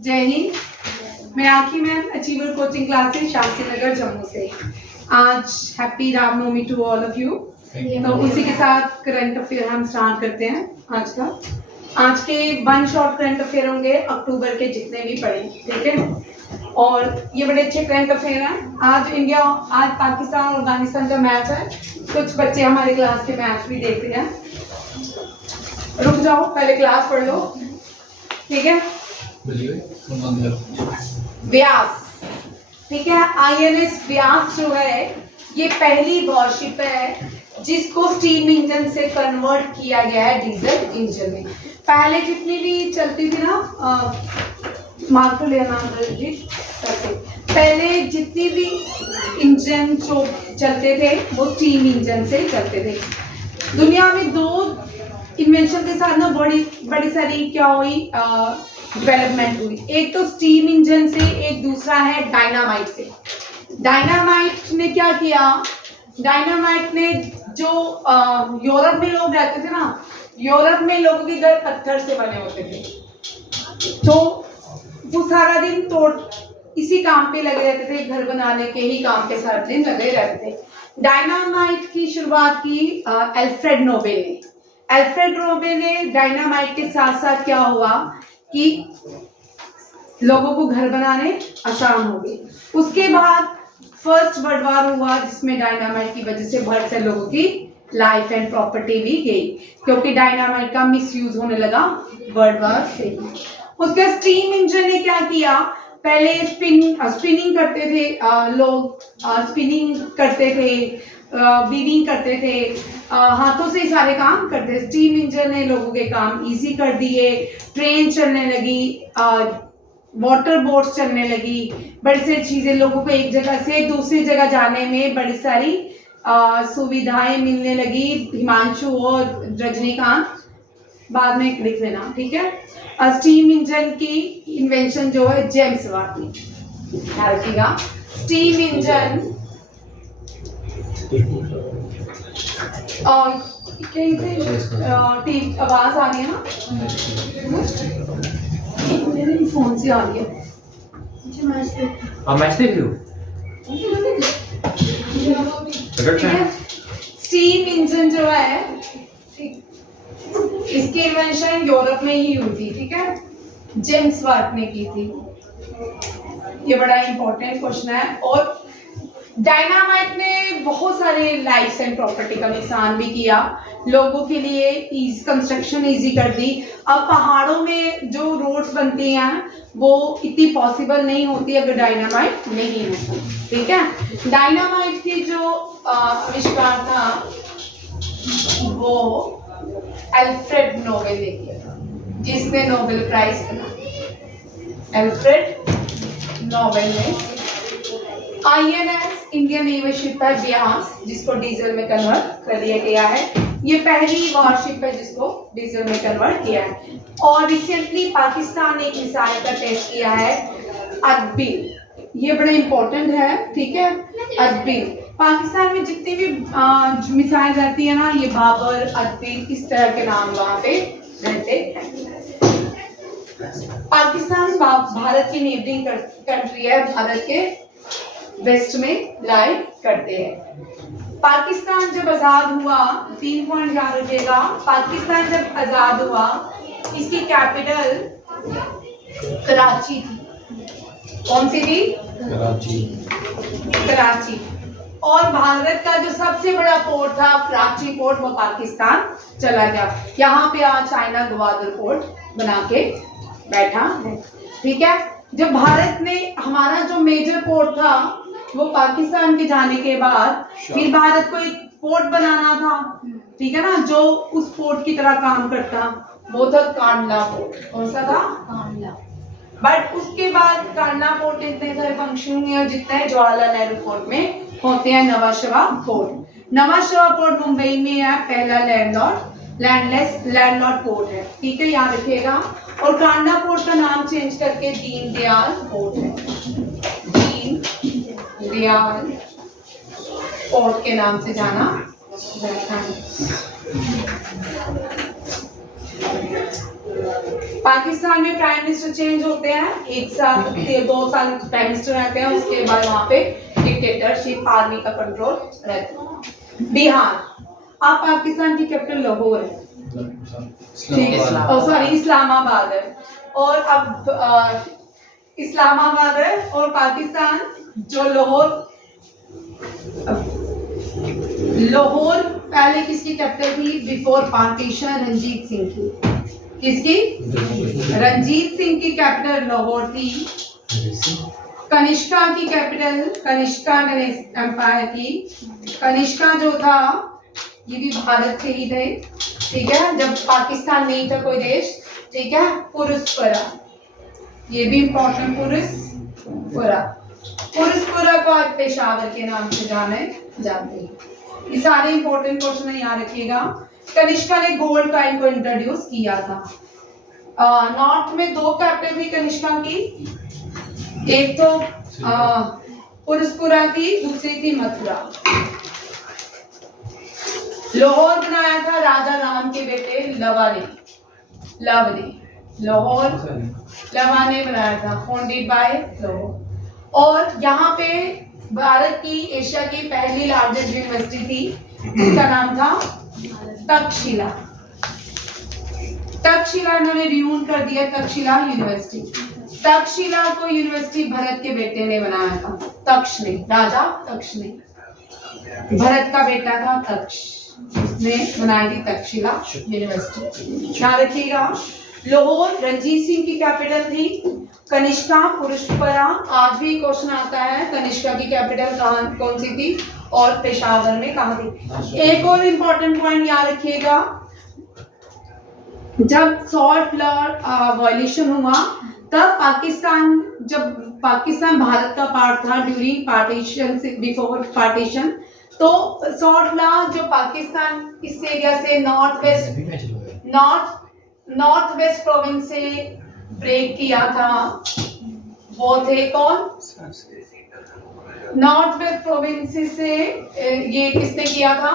जय हिंद। मैं Aakhi ma'am, achiever coaching classes Shastri Nagar Jammu से। आज happy Ramnavami to all of you. तो उसी के साथ करंट अफेयर हम स्टार्ट करते हैं आज का। आज के वन शॉर्ट करंट अफेयर होंगे अक्टूबर के जितने भी पढ़े, ठीक है। और ये बड़े अच्छे करंट अफेयर हैं। आज पाकिस्तान और अफगानिस्तान का मैच है। कुछ बच्चे हमारे क्लास के मैच भी देख रहे हैं। रुक जाओ, पहले क्लास पढ़ लो, ठीक है। व्यास, ठीक है। आईएनएस व्यास जो है ये पहली वॉरशिप है जिसको स्टीम इंजन से कन्वर्ट किया गया है डीजल इंजन में। पहले जितनी भी चलती थी ना, मार्को लियोनार्डो जी, पहले जितनी भी इंजन जो चलते थे वो स्टीम इंजन से चलते थे। दुनिया में दो इन्वेंशन के साथ ना बड़ी सारी क्या हुई, डेवलपमेंट हुई। एक तो स्टीम इंजन से, एक दूसरा है डायनामाइट से। डायनामाइट ने क्या किया, डायनामाइट ने जो यूरोप में लोग रहते थे ना, यूरोप में लोगों के घर पत्थर से बने होते थे, तो वो सारा दिन इसी काम पे लगे रहते थे, घर बनाने के ही काम पे सारा दिन लगे रहते थे। डायनामाइट की शुरुआत की अल्फ्रेड नोबेल ने। अल्फ्रेड नोबेल ने डायनामाइट के साथ साथ क्या हुआ कि लोगों को घर बनाने आसान हो गए। उसके बाद फर्स्ट वर्ल्ड वॉर हुआ जिसमें डायनामाइट की वजह से बहुत से लोगों की लाइफ एंड प्रॉपर्टी भी गई, क्योंकि डायनामाइट का मिसयूज होने लगा वर्ल्ड वॉर से। उसके स्टीम इंजन ने क्या किया, पहले स्पिनिंग करते थे लोग, स्पिनिंग करते थे, वीविंग करते थे, हाथों से ही सारे काम करते थे। स्टीम इंजन ने लोगों के काम इजी कर दिए। ट्रेन चलने लगी, वाटर बोट्स चलने लगी, बड़ी सारी चीजें, लोगों को एक जगह से दूसरी जगह जाने में बड़ी सारी सुविधाएं मिलने लगी। हिमांशु और रजनीकांत बाद में लिख लेना, ठीक है। स्टीम इंजन की इन्वेंशन जो है जेम्स वाट ने, ध्यान रखिएगा। स्टीम इंजन और कहीं से आवाज आ रही है ना, मेरे फोन से आ रही है। मैच देख रही हो? स्टीम इंजन जो है, इसकी इन्वेंशन यूरोप में ही हुई थी, ठीक है। जेम्स वाट ने की थी। ये बड़ा इंपॉर्टेंट क्वेश्चन है। और डायनामाइट ने बहुत सारे लाइफ एंड प्रॉपर्टी का नुकसान भी किया, लोगों के लिए कंस्ट्रक्शन इजी कर दी। अब पहाड़ों में जो रोड्स बनती हैं वो इतनी पॉसिबल नहीं होती अगर डायनामाइट नहीं होता, ठीक है। डायनामाइट की जो आविष्कार था वो अल्फ्रेड नोबेल ने किया था, जिसने नोबेल प्राइज मिला। अल्फ्रेड नोबेल ने। आईएनएस इंडियन नेवी शिप है व्यास, जिसको डीजल में कन्वर्ट कर दिया गया है। ये पहली वॉरशिप है जिसको डीजल में कन्वर्ट किया है। और रिसेंटली पाकिस्तान ने एक मिसाइल का टेस्ट किया है, अदबिल। ये बड़ा इंपॉर्टेंट है, ठीक है। अदबिल, पाकिस्तान में जितनी भी मिसाइल रहती है ना, ये बाबर, अदबिल, इस तरह के नाम वहाँ पे रहते हैं। पाकिस्तान भारत की नेबरिंग कंट्री है, भारत के वेस्ट में लाई करते हैं। पाकिस्तान जब आजाद हुआ, 3 पॉइंट याद रखिएगा, पाकिस्तान जब आजाद हुआ इसकी कैपिटल कराची थी। कौन सी थी? कराची। और भारत का जो सबसे बड़ा पोर्ट था कराची पोर्ट, वो पाकिस्तान चला गया। यहाँ पे आज चाइना ग्वादर पोर्ट बना के बैठा है, ठीक है। जब भारत ने, हमारा जो मेजर पोर्ट था वो पाकिस्तान के जाने के बाद फिर भारत को एक पोर्ट बनाना था, ठीक है ना, जो उस पोर्ट की तरह काम करता, वो था कांडला पोर्ट। कौन सा था? कांडला। बट उसके बाद कांडला पोर्ट इतने सारे फंक्शन हुए जितने जवाहरलाल नेहरू पोर्ट में होते हैं। नवाशवा पोर्ट, नवाशवा पोर्ट मुंबई में है, पहला लैंडलॉर्ड पोर्ट है, ठीक है, याद रखिएगा। और कांडला पोर्ट का नाम चेंज करके दीनदयाल पोर्ट है, दीनदयाल पोर्ट के नाम से जाना जाता है। पाकिस्तान में प्राइम मिनिस्टर चेंज होते हैं, 1 साल 2 साल प्राइम मिनिस्टर रहते हैं, उसके बाद वहां पे डिक्टेटरशिप, आर्मी का कंट्रोल रहता है। बिहार, अब पाकिस्तान की कैपिटल लाहौर है, ठीक है, सॉरी इस्लामाबाद है, और अब इस्लामाबाद है और पाकिस्तान जो लाहौर पहले किसकी कैपिटल थी बिफोर पार्टीशन? रंजीत सिंह की। किसकी? रंजीत सिंह की कैपिटल लाहौर थी। कनिष्का की कैपिटल, कनिष्का एम्पायर की, कनिष्का जो था ये भी भारत से ही थे, ठीक है, जब पाकिस्तान नहीं था कोई देश, ठीक है। पुरुषपुरा, ये भी इंपॉर्टेंट, पुरुषपुरा को आज पेशावर के नाम से जानते हैं। ये सारे इंपॉर्टेंट क्वेश्चन है, याद रखिएगा। कनिष्का ने गोल्ड कॉइन को इंट्रोड्यूस किया था। नॉर्थ में 2 कैपिटल थी कनिष्का की, एक तो पुरुषपुरा की, दूसरी थी मथुरा। लाहौर बनाया था राजा राम के बेटे लवा ने, लाहौर लवा ने बनाया था, फाउंडेड बाय लाहौर। और यहाँ पे भारत की, एशिया की पहली लार्जेस्ट यूनिवर्सिटी थी जिसका नाम था तक्षशिला। तक्षशिला इन्होंने रियून कर दिया, तक्षशिला यूनिवर्सिटी। तक्षशिला को यूनिवर्सिटी भरत के बेटे ने बनाया था, तक्ष ने, राजा तक्ष ने, भरत का बेटा था तक्ष, उसने बनाई थी तक्षशिला यूनिवर्सिटी, ध्यान रखिएगा। लाहौर रंजीत सिंह की कैपिटल थी, कनिष्का, पुरुषपुरा, आज भी क्वेश्चन आता है कनिष्का की कैपिटल कौन सी थी और पेशावर में कहाँ थी। एक और इम्पोर्टेंट पॉइंट याद रखिएगा, जब सॉल्ट लॉ वायलेशन हुआ तब जब पाकिस्तान भारत का पार्ट था ड्यूरिंग पार्टीशन, बिफोर पार्टीशन, तो सॉल्ट लॉ जो पाकिस्तान इस एरिया से नॉर्थ वेस्ट प्रोविंस से ब्रेक किया था, वो थे कौन? नॉर्थ वेस्ट प्रोविंस से ये किसने किया था?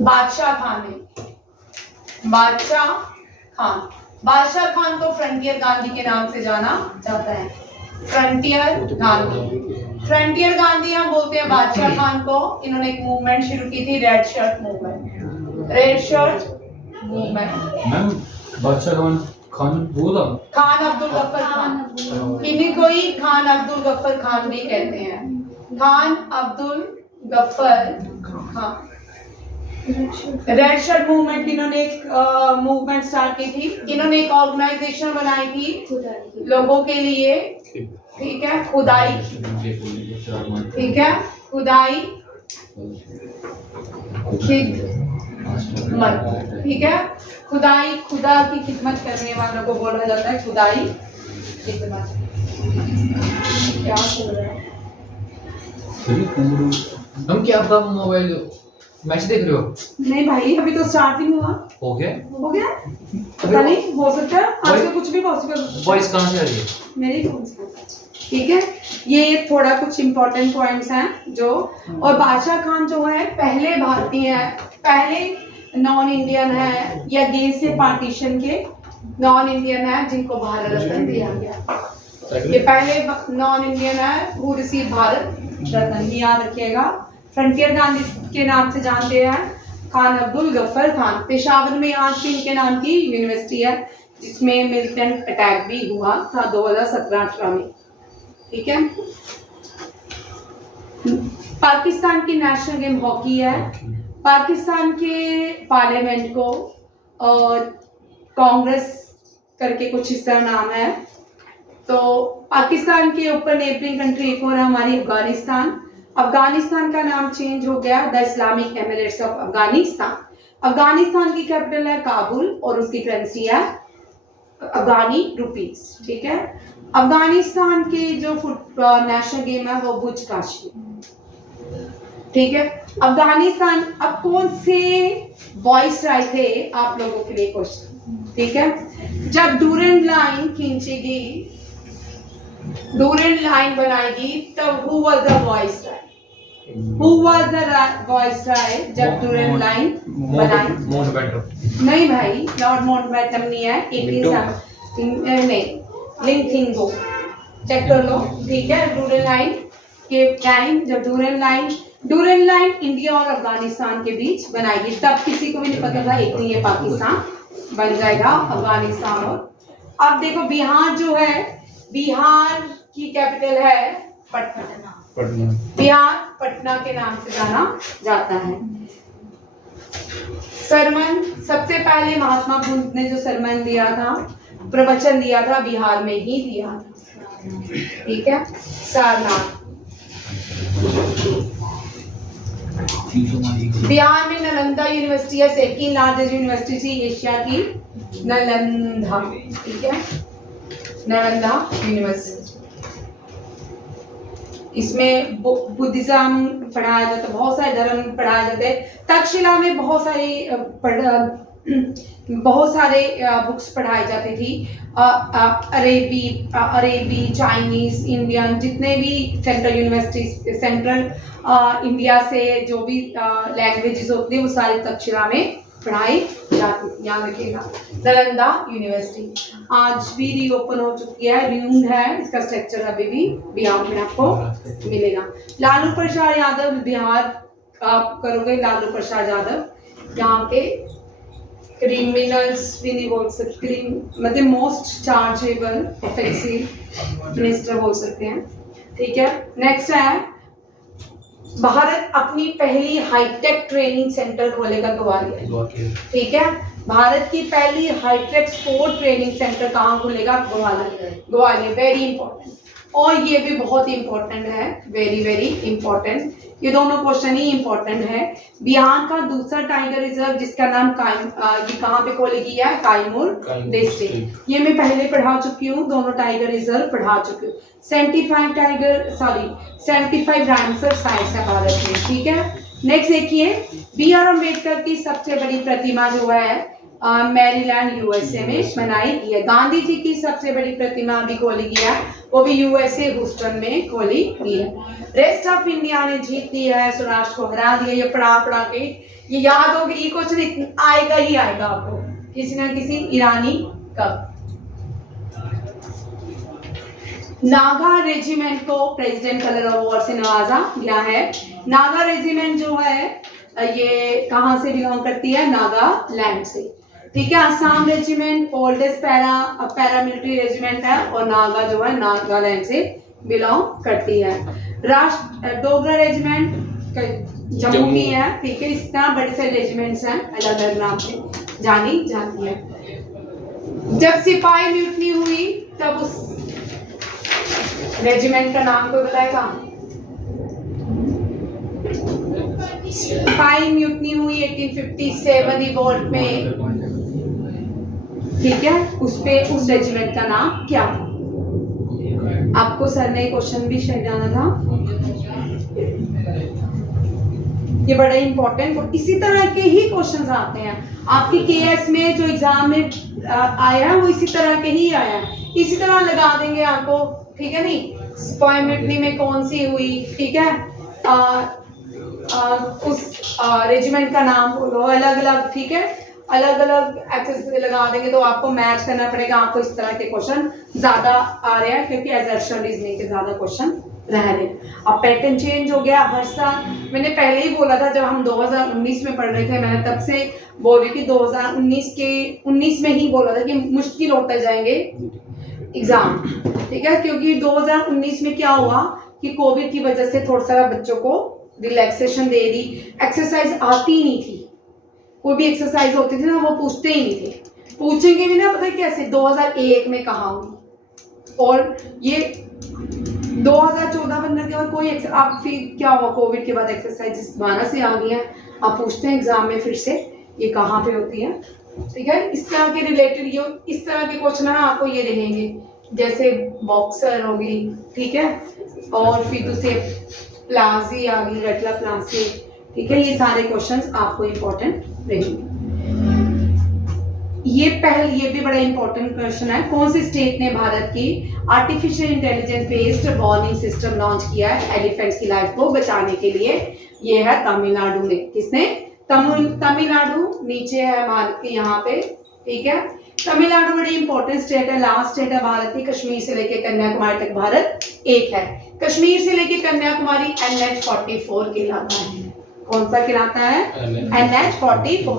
बादशाह खान ने, बादशाह खान को फ्रंटियर गांधी के नाम से जाना जाता है। फ्रंटियर गांधी हम बोलते हैं बादशाह खान को। इन्होंने एक मूवमेंट शुरू की थी, रेड शर्ट मूवमेंट। बादशाह खान बोला, खान अब्दुल गफ्फर खान, इन्हीं को ही खान अब्दुल गफ्फर खान भी कहते हैं, Khan Abdul Ghaffar Khan. Red shirt movement, इन्होंने एक मूवमेंट स्टार्ट की थी। इन्होंने एक ऑर्गेनाइजेशन बनाई थी लोगों के लिए, ठीक है, खुदाई, ठीक है, खुदाई खिदमत, ठीक है, खुदाई, खुदा की खिदमत करने वालों को बोला जाता है खुदाई खिदमत। क्या सुन रहे हैं हम? क्या आप मोबाइल मैच देख रहे हो? नहीं भाई, अभी तो स्टार्टिंग हुआ। हो गया पता नहीं, हो सकता है आज का कुछ भी पॉसिबल हो सकता है। वॉइस कहाँ से आ रही है? मेरी फोन से, ठीक है। ये थोड़ा कुछ इंपॉर्टेंट पॉइंट्स हैं जो, और बादशाह खान जो है पहले भारतीय है, पहले नॉन इंडियन है, या गेज से पार्टीशन के नॉन इंडियन है जिनको भारत रत्न दिया गया। ये पहले नॉन इंडियन है हु रिसीव भारत रत्न, याद रखिएगा। फ्रंटियर गांधी के नाम से जानते हैं, खान अब्दुल गफ्फर खान। पेशावर में आज भी इनके नाम की यूनिवर्सिटी है जिसमें मिलिटेंट अटैक भी हुआ था 2017-18 में, ठीक है। पाकिस्तान की नेशनल गेम हॉकी है। पाकिस्तान के पार्लियामेंट को कांग्रेस करके कुछ इस तरह नाम है। तो पाकिस्तान के ऊपर नेबरिंग कंट्री एक और है हमारी अफगानिस्तान। अफगानिस्तान का नाम चेंज हो गया the Islamic Emirates of Afghanistan. Afghanistan की कैपिटल है काबुल और उसकी करेंसी है अफगानी रुपीस, ठीक है। अफगानिस्तान की जो नेशनल गेम है वो बुज काशी, ठीक है। अफगानिस्तान, अब कौन से वॉइस राय थे आप लोगों के लिए क्वेश्चन, ठीक है। जब डूरेंट लाइन खींचेगी, डूरेंट लाइन बनाएगी, तब who was the viceroy? Who was the viceroy जब डूरेंट लाइन बनाई? माउंटबेटन। नहीं भाई, लॉर्ड माउंटबेटन नहीं है। 18 नहीं, लिंथिंगो चेक कर लो, ठीक है। डूरेंट लाइन के टाइम जब डूरेंट लाइन इंडिया और अफगानिस्तान के बीच बनाई गई, तब किसी को भी नहीं पता था एक दिन ये पाकिस्तान बन जाएगा, अफगानिस्तान। और अब देखो बिहार जो है, बिहार की कैपिटल है पटना। बिहार पटना के नाम से जाना जाता है। सरमन, सबसे पहले महात्मा बुद्ध ने जो सरमन दिया था, प्रवचन दिया था, बिहार में ही दिया था, ठीक है। सारनाथ, बिहार में नालंदा यूनिवर्सिटी है, सेकंड लार्जेस्ट यूनिवर्सिटी एशिया की, नालंदा, ठीक है, नालंदा यूनिवर्सिटी। इसमें बुद्धिज्म पढ़ाया जाता है, बहुत सारे धर्म पढ़ाए जाते हैं। तक्षशिला में बहुत सारे बुक्स पढ़ाई जाती थी। अरेबी, चाइनीज, इंडियन, जितने भी सेंट्रल यूनिवर्सिटी, सेंट्रल इंडिया से जो भी लैंग्वेजेस होती है वो सारी तक्षशिला में पढ़ाई जाती थी। याद रखिएगा, नालंदा यूनिवर्सिटी आज भी रीओपन हो चुकी है, रिन्यूड है, इसका स्ट्रक्चर अभी भी बिहार में आपको मिलेगा। लालू प्रसाद यादव, बिहार आप करोगे लालू प्रसाद यादव, यहाँ के क्रिमिनल्स भी नहीं बोल सकते, मतलब मोस्ट चार्जेबल ऑफेंसिव मिनिस्टर बोल सकते हैं, ठीक है। नेक्स्ट है, भारत अपनी पहली हाईटेक ट्रेनिंग सेंटर खोलेगा ग्वालियर, ठीक है। भारत की पहली हाईटेक स्पोर्ट ट्रेनिंग सेंटर कहाँ खुलेगा? Gwalior, very important. और ये भी बहुत इंपॉर्टेंट है, वेरी वेरी इंपॉर्टेंट, ये दोनों क्वेश्चन ही इंपॉर्टेंट है। बिहार का दूसरा टाइगर रिजर्व जिसका नाम ये कहाँ पे खोलेगी है? कायमूर डिस्ट्रिक्ट। ये मैं पहले पढ़ा चुकी हूँ, दोनों टाइगर रिजर्व पढ़ा चुकी हूँ। 75 रामसर साइट्स है भारत में, ठीक है। नेक्स्ट देखिए, B.R. अम्बेडकर की सबसे बड़ी प्रतिमा जो है मैरीलैंड यूएसए में बनाई गई है। गांधी जी की सबसे बड़ी प्रतिमा भी खोली गई है, वो भी यूएसए ह्यूस्टन में खोली गई है। रेस्ट ऑफ इंडिया ने जीत लिया है, स्वराष्ट्र को हरा दिया। ये पढ़ा के ये याद होगी, ये क्वेश्चन आएगा ही आएगा आपको किसी ना किसी ईरानी का। नागा रेजिमेंट को प्रेसिडेंट कलर अवार्ड से नवाजा गया है। नागा रेजिमेंट जो है ये कहाँ से बिलोंग करती है? नागालैंड से, ठीक है। Assam regiment oldest paramilitary regiment है और नागा जो है नागालैंड से बिलोंग करती है। डोगरा रेजिमेंट जम्मू की है, ठीक है। इस तरह बड़े सारे रेजिमेंट्स हैं अलग अलग नाम से जानी जाती है। जब सिपाही म्यूटनी हुई तब उस रेजिमेंट का नाम कोई बताएगा? सिपाही म्यूटनी हुई 1857 रिवोल्ट में, ठीक है। उस रेजिमेंट का नाम क्या? आपको सर ने क्वेश्चन भी शेयर जाना था, ये बड़ा इंपॉर्टेंट, इसी तरह के ही क्वेश्चंस आते हैं आपके केएस में, जो एग्जाम में आया है वो इसी तरह के ही आया है, इसी तरह लगा देंगे आपको, ठीक है। नहीं, सिपाही म्यूटनी में कौन सी हुई, ठीक है, उस रेजिमेंट का नाम बोलो, अलग अलग, ठीक है, अलग अलग एक्सेस लगा देंगे तो आपको मैच करना पड़ेगा। आपको इस तरह के क्वेश्चन ज्यादा आ रहे हैं क्योंकि असर्शन रीजनिंग के ज्यादा क्वेश्चन रह रहे हैं। अब पैटर्न चेंज हो गया हर साल, मैंने पहले ही बोला था जब हम 2019 में पढ़ रहे थे, मैंने तब से बोल रही थी 2019 में ही बोला था कि मुश्किल होते जाएंगे एग्जाम, ठीक है। क्योंकि 2019 में क्या हुआ कि कोविड की वजह से थोड़ा सा बच्चों को रिलैक्सेशन दे दी, एक्सरसाइज आती नहीं थी, कोई भी एक्सरसाइज होती थी ना वो पूछते ही नहीं थे, पूछेंगे भी ना, पता है कैसे? 2001 में कहा हूँ, और ये 2014-15 के बाद कोई अब फिर क्या हुआ, कोविड के बाद एक्सरसाइज दोबारा से आ गई हैं, आप पूछते हैं एग्जाम में फिर से ये कहाँ पे होती है, ठीक है। इस तरह के रिलेटेड ये इस तरह के क्वेश्चन है ना आपको ये रहेंगे, जैसे बॉक्सर हो गई, ठीक है, और फिर दूसरे प्लाजी आ गई, रेटला प्लाजी, ठीक है। ये सारे क्वेश्चंस आपको इंपॉर्टेंट रहेंगे। ये भी बड़ा इंपॉर्टेंट क्वेश्चन है। कौन सी स्टेट ने भारत की artificial intelligence based warning system launch किया है एलिफेंट्स की लाइफ को बचाने के लिए? ये है तमिलनाडु ने। किसने? तमिलनाडु नीचे है भारत के यहाँ पे, ठीक है। तमिलनाडु बड़ी इंपॉर्टेंट स्टेट है, लास्ट स्टेट है भारत की। कश्मीर से लेके कन्याकुमारी तक भारत एक है। कश्मीर से लेके कन्याकुमारी NH44 कहलाता है। कौन सा कहलाता है? NH44।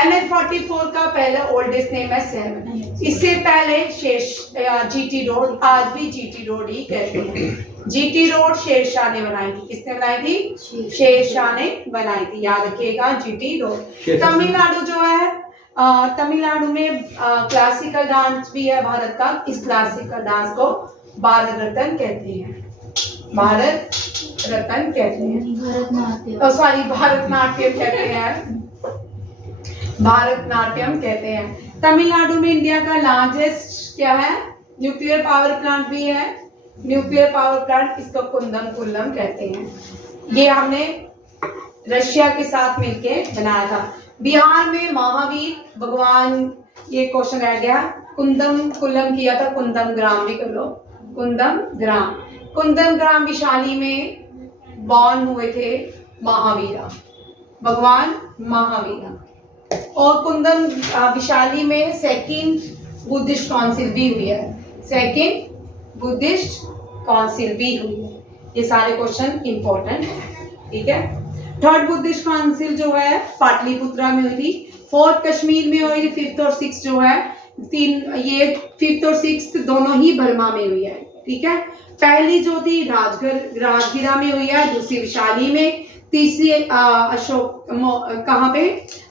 NH44 का पहला ओल्डेस्ट नेम है 7। इससे पहले GT रोड, आज भी GT रोड ही कहते हैं। GT रोड शेरशाह ने बनाई थी। किसने बनाई थी? शेरशाह ने बनाई थी, याद रखिएगा GT रोड। तमिलनाडु जो है, तमिलनाडु में क्लासिकल डांस भी है भारत का। इस क्लासिकल डांस को भारत रत्न कहते हैं। भारत रत्न कहते हैं, भारतनाट्यम कहते हैं। भारतनाट्यम कहते हैं। तमिलनाडु में इंडिया का लार्जेस्ट क्या है? न्यूक्लियर पावर प्लांट भी है। न्यूक्लियर पावर प्लांट, इसको कुंदम कुल्लम कहते हैं। ये हमने रशिया के साथ मिलके बनाया था। बिहार में महावीर भगवान, ये क्वेश्चन रह गया। कुंदम कुल्लम किया था, कुंदम ग्राम भी कर लो। कुंदम ग्राम, कुंदम ग्राम विशाली में बॉर्न हुए थे महावीरा, भगवान महावीरा। और कुंदम विशाली में सेकंड बुद्धिस्ट काउंसिल भी हुई है। सेकंड बुद्धिस्ट काउंसिल भी हुई है। ये सारे क्वेश्चन इंपॉर्टेंट है, ठीक है। थर्ड बुद्धिस्ट काउंसिल जो है पाटलिपुत्रा में हुई थी। फोर्थ कश्मीर में हुई थी। फिफ्थ और सिक्स जो है ये फिफ्थ और सिक्स दोनों ही बर्मा में हुई है, ठीक है। पहली जो थी राजगिरा में हुई है, दूसरी विशाली में, तीसरी अशोक कहाँ पे?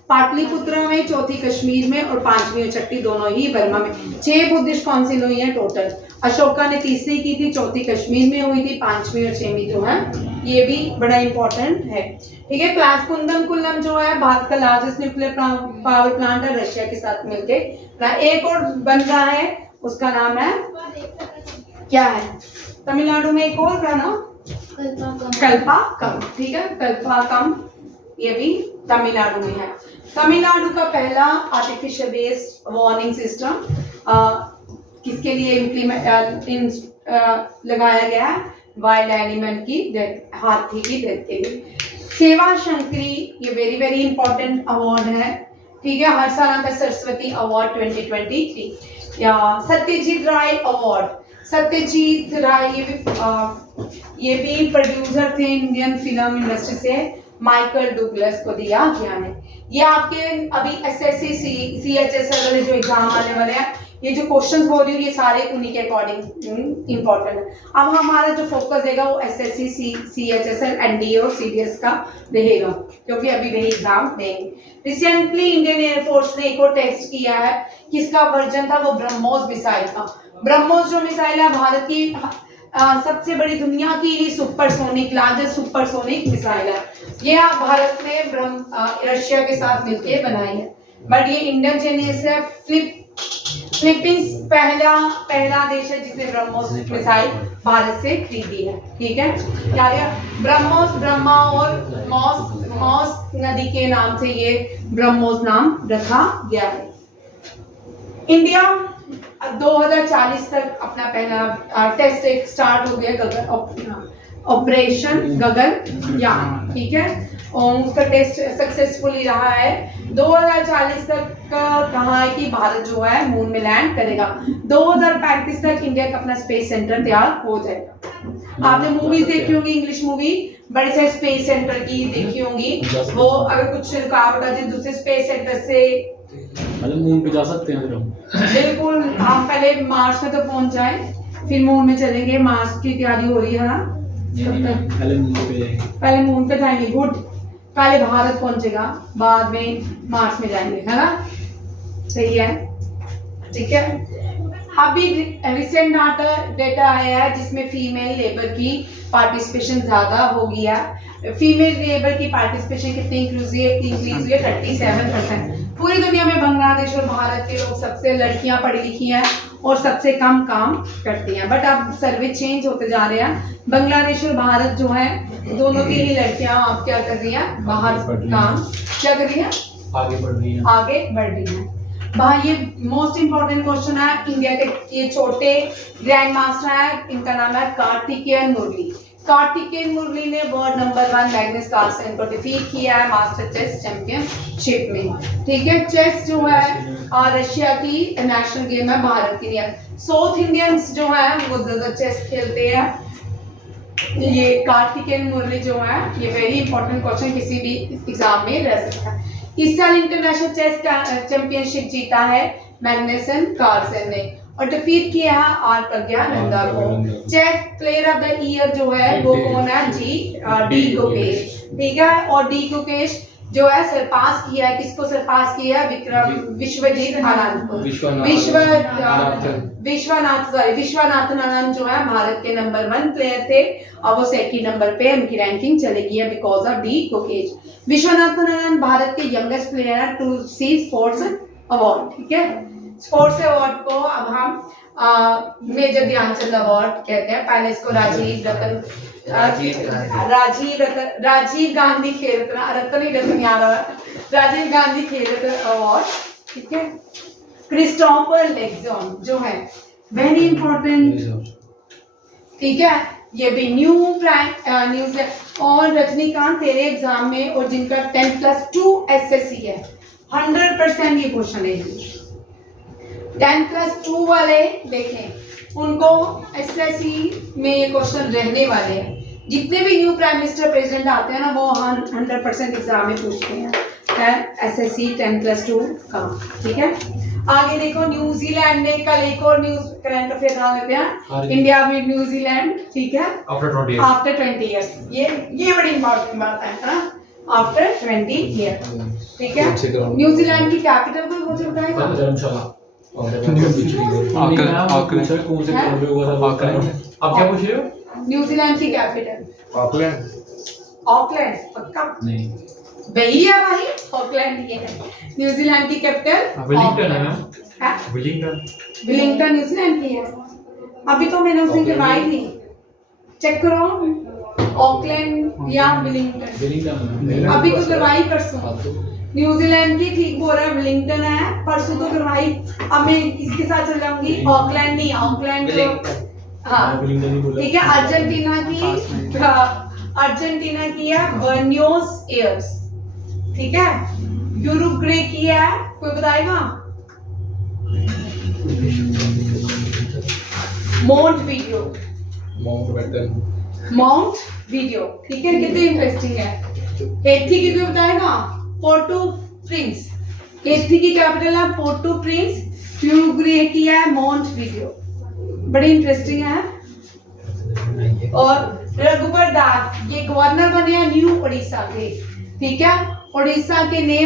पाटलिपुत्रा में, चौथी कश्मीर में और पांचवी और छठी दोनों ही बर्मा में। 6 बुद्धिस्ट काउंसिल हुई है टोटल। अशोका ने तीसरी की थी, चौथी कश्मीर में हुई थी, पांचवी और छठवीं जो है ये भी बड़ा इंपॉर्टेंट है, ठीक है। क्लास कुंदम कुल्लम जो है भारत का लार्जेस्ट न्यूक्लियर पावर प्लांट है, रशिया के साथ मिलके। एक और बन रहा है, उसका नाम है क्या है? तमिलनाडु में एक और का नाम कल्पाकम, ठीक है। कल्पाकम ये भी तमिलनाडु में है। तमिलनाडु का पहला आर्टिफिशियल बेस्ड वार्निंग सिस्टम किसके लिए लगाया गया है? वाइल्ड एनिमल की डेथ, हाथी की डेथ के लिए। सेवा शंकरी, ये वेरी वेरी इंपॉर्टेंट अवार्ड है, ठीक है। हर साल आता है सरस्वती अवार्ड 2023 या सत्यजीत राय अवार्ड। सत्यजीत राय ये भी प्रोड्यूसर थे इंडियन फिल्म इंडस्ट्री से, माइकल डुगलस को दिया गया है। ये आपके अभी SSC CHSL वाले जो एग्जाम आने वाले हैं, ये जो क्वेश्चंस बोल रही हूँ ये सारे उन्हीं के अकॉर्डिंग इंपॉर्टेंट है। अब हमारा जो फोकस रहेगा वो SSC CHSL NDA और CDS का रहेगा, क्योंकि अभी वही एग्जाम देंगे। रिसेंटली इंडियन एयरफोर्स ने एक और टेस्ट किया है, किसका वर्जन था? वो ब्रह्मोस मिसाइल था। ब्रह्मोस जो मिसाइल है भारत की सबसे बड़ी, दुनिया की ही सुपरसोनिक, लार्जेस्ट सुपरसोनिक मिसाइल है। ये भारत ने रशिया के साथ मिलके बनाई है, बट ये इंडियन जेनियस है। फिलीपींस पहला देश है जिसने ब्रह्मोस मिसाइल भारत से खरीदी है, ठीक है। क्या है? ब्रह्मोस, ब्रह्मा और मॉस नदी के नाम से ये ब्रह्मोस नाम रखा गया है। इंडिया 2040 तक अपना पहला टेस्ट एक स्टार्ट हो गया, ऑपरेशन गगनयान, ठीक है। और उसका टेस्ट सक्सेसफुली रहा है। 2040 तक कहा है कि भारत जो है मून में लैंड करेगा। 2035 तक इंडिया का अपना स्पेस सेंटर तैयार हो जाएगा। आपने मूवीज देखी होंगी, इंग्लिश मूवी, बड़े से स्पेस सेंटर की देखी होंगी। वो अगर कुछ रुकावट आ जाए दूसरे स्पेस सेंटर से मून पे जा सकते हैं फिर हम। बिल्कुल, हम पहले मार्स में तो पहुंच जाए, फिर मून में चलेंगे। मार्स की तैयारी हो रही है ना, पहले मून पे जाएंगे। पहले मून पे जाएंगे, गुड। पहले भारत पहुंचेगा, बाद में मार्स में जाएंगे, है ना? सही है, ठीक है। अभी रिसेंट डेटा आया है जिसमें फीमेल लेबर की पार्टिसिपेशन ज्यादा हो गया। फीमेल लेबर की पार्टिसिपेशन कितनी इंक्रीज हुई है? 37%। पूरी दुनिया में बांग्लादेश और भारत के लोग सबसे लड़कियां पढ़ी लिखी हैं और सबसे कम काम करती हैं। बट अब सर्वे चेंज होते जा रहे हैं। बांग्लादेश और भारत जो है दोनों की ही लड़कियां आप क्या कर रही हैं? बाहर काम क्या कर रही हैं? आगे बढ़ रही हैं। आगे बढ़ रही हैं। भाई ये मोस्ट इम्पोर्टेंट क्वेश्चन है। इंडिया के ये छोटे ग्रैंड मास्टर है, इनका नाम है कार्तिकेयन मुरली। कार्तिकेयन मुरली ने वर्ल्ड नंबर 1 मैग्नस कार्लसन को डिफीट किया है मास्टर चेस चैंपियनशिप में। ठीक है, चेस जो है रशिया की नेशनल गेम है, भारत की नहीं है। साउथ इंडियंस जो है वो ज्यादा चेस खेलते हैं। ये कार्तिकेयन मुरली जो है, ये वेरी इंपॉर्टेंट क्वेश्चन किसी भी एग्जाम में रह सकता है। इस साल इंटरनेशनल चेस चैंपियनशिप जीता है मैग्नसन कार्लसन ने और डिफीट किया है आर प्रज्ञानंदा को। Chess player of the year जो है वो कौन है? डी गुकेश। ठीक है, और डी गुकेश जो है सरपास किया है, किसको सरपास किया है? विश्वजीत आनंद को। विश्वनाथन आनंद जो है भारत के नंबर 1 प्लेयर थे और वो सेकंड नंबर पे उनकी रैंकिंग चलेगी है because of D Gukesh. Viswanathan Anand Bharat के यंगेस्ट प्लेयर है टू सी स्पोर्ट्स अवार्ड। ठीक है, स्पोर्ट्स अवार्ड को अब हम मेजर ध्यानचंद अवार्ड कहते हैं। पहले इसको राजीव गांधी खेल रत्न याद राजीव गांधी खेल रत्न अवार्ड। ठीक है, क्रिस्टोफर लेक्सॉन जो है वेरी इंपॉर्टेंट। ठीक है, ये भी न्यूज है। और रजनीकांत तेरे एग्जाम में और जिनका 10+2 SSC है 100% ये क्वेश्चन है। 10+2 वाले देखें, उनको SSC में ये क्वेश्चन रहने वाले हैं। जितने भी न्यू प्राइम मिनिस्टर प्रेसिडेंट आते हैं ना वो 100% एग्जाम में पूछते हैं SSC 10+2 का। ठीक है, आगे देखो न्यूजीलैंड ने कल एक और न्यूज करंट अफेयर डाल देते हैं, इंडिया में न्यूजीलैंड। ठीक है, आफ्टर 20 ईयर्स। ये बड़ी इंपॉर्टेंट बात है ना, आफ्टर 20 ईयर। ठीक है, न्यूजीलैंड की कैपिटल को मुझे बताएगा? धर्मशाला। आप क्या पूछ रहे हो? न्यूजीलैंड की कैपिटल ऑकलैंड। पक्का नहीं, वही है भाई, ऑकलैंड ही है। न्यूजीलैंड की कैपिटल विलिंगटन है मैम। विलिंगटन न्यूजीलैंड की है। अभी तो मैंने उस दिन करवाई थी, चेक करो ऑकलैंड या विलिंगटन। अभी तो करवाई परसों। न्यूजीलैंड की ठीक बोल रहा है, विलिंगटन है, परसों तो करवाई। अब मैं इसके साथ चल जाऊंगी, ऑकलैंड नहीं, ऑकलैंड हाँ ठीक है। अर्जेंटीना की है बर्नियोस एयर्स। ठीक है, यूरुग्वे की है, कोई बताएगा? Mount video. ठीक है, कितनी इंटरेस्टिंग है। हेथी की कोई बताएगा? Porto Prince. हेथी की कैपिटल है पोर्टो प्रिंस। यूरुग्वे की है माउंट वीडियो, बड़ी इंटरेस्टिंग है। और रघुबर दास ये गवर्नर बने हैं न्यू उड़ीसा के। ठीक है, उड़ीसा के ने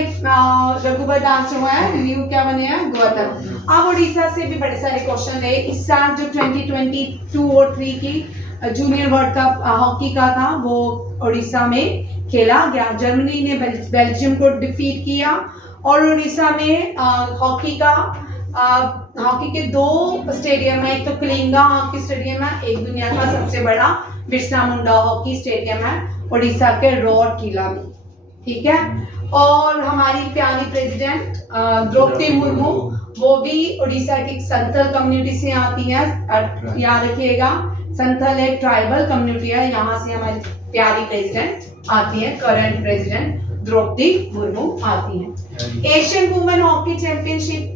रघुबर दास जो है न्यू क्या बने हैं? गवर्नर। अब उड़ीसा से भी बड़े सारे क्वेश्चन है। इस साल जो 2022 और 3 की जूनियर वर्ल्ड कप हॉकी का था वो उड़ीसा में खेला गया। जर्मनी ने बेल्जियम को डिफीट किया और उड़ीसा में हॉकी के 2 स्टेडियम है। एक तो कलिंगा हॉकी स्टेडियम है, एक दुनिया का सबसे बड़ा बिरसा मुंडा हॉकी स्टेडियम है उड़ीसा के रोड किला में। ठीक है, और हमारी प्यारी प्रेसिडेंट द्रौपदी मुर्मू वो भी उड़ीसा की संथल कम्युनिटी से आती है। याद रखिएगा, संथल एक ट्राइबल कम्युनिटी है, यहाँ से हमारी प्यारी प्रेसिडेंट आती है, करंट प्रेसिडेंट द्रौपदी मुर्मू आती है। Asian women hockey championship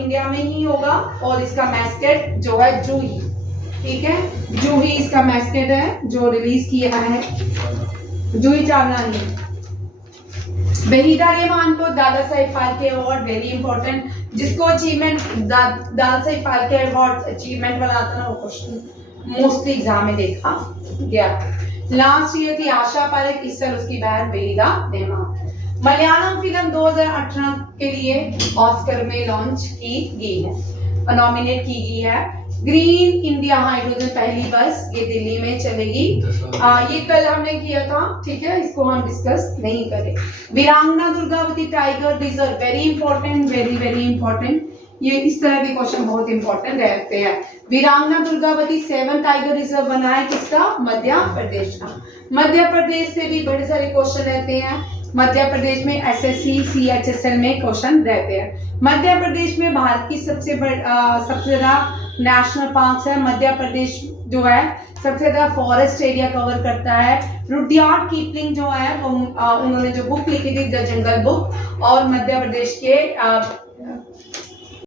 India में ही होगा और इसका मैस्केट जो है जूही। ठीक है, जूही इसका मैस्केट है जो रिलीज किया है जूही चावला ने। वहीदा रहमान को Dada Saheb Phalke award, very important. जिसको achievement Dada Saheb Phalke award achievement वाला आता ना वो क्वेश्चन मोस्टली एग्जाम में देखा गया। लास्ट ईयर थी आशा पारेख, इस साल उसकी बहन वहीदा रहमान। मलयालम फिल्म 2018 के लिए ऑस्कर में लॉन्च की गई है, नॉमिनेट की गई है। ग्रीन इंडिया हाइड्रोजन पहली बस ये दिल्ली में चलेगी। ये कल हमने किया था। ठीक है, इसको हम डिस्कस नहीं करें। वीरांगना Durgavati tiger reserve, very important, very very important. ये इस तरह के क्वेश्चन बहुत इंपॉर्टेंट रहते हैं। वीरांगना दुर्गावती 7 टाइगर रिजर्व बना है किसका? मध्य प्रदेश का। मध्य प्रदेश से भी बड़े सारे क्वेश्चन रहते हैं। मध्य प्रदेश में एसएससी सीएचएसएल में क्वेश्चन रहते हैं। मध्य प्रदेश में भारत की सबसे ज्यादा नेशनल पार्क है। मध्य प्रदेश जो है सबसे ज्यादा फॉरेस्ट एरिया कवर करता है। रुडयार्ड किपलिंग जो है वो उन्होंने जो बुक लिखी थी द जंगल बुक, और मध्य प्रदेश के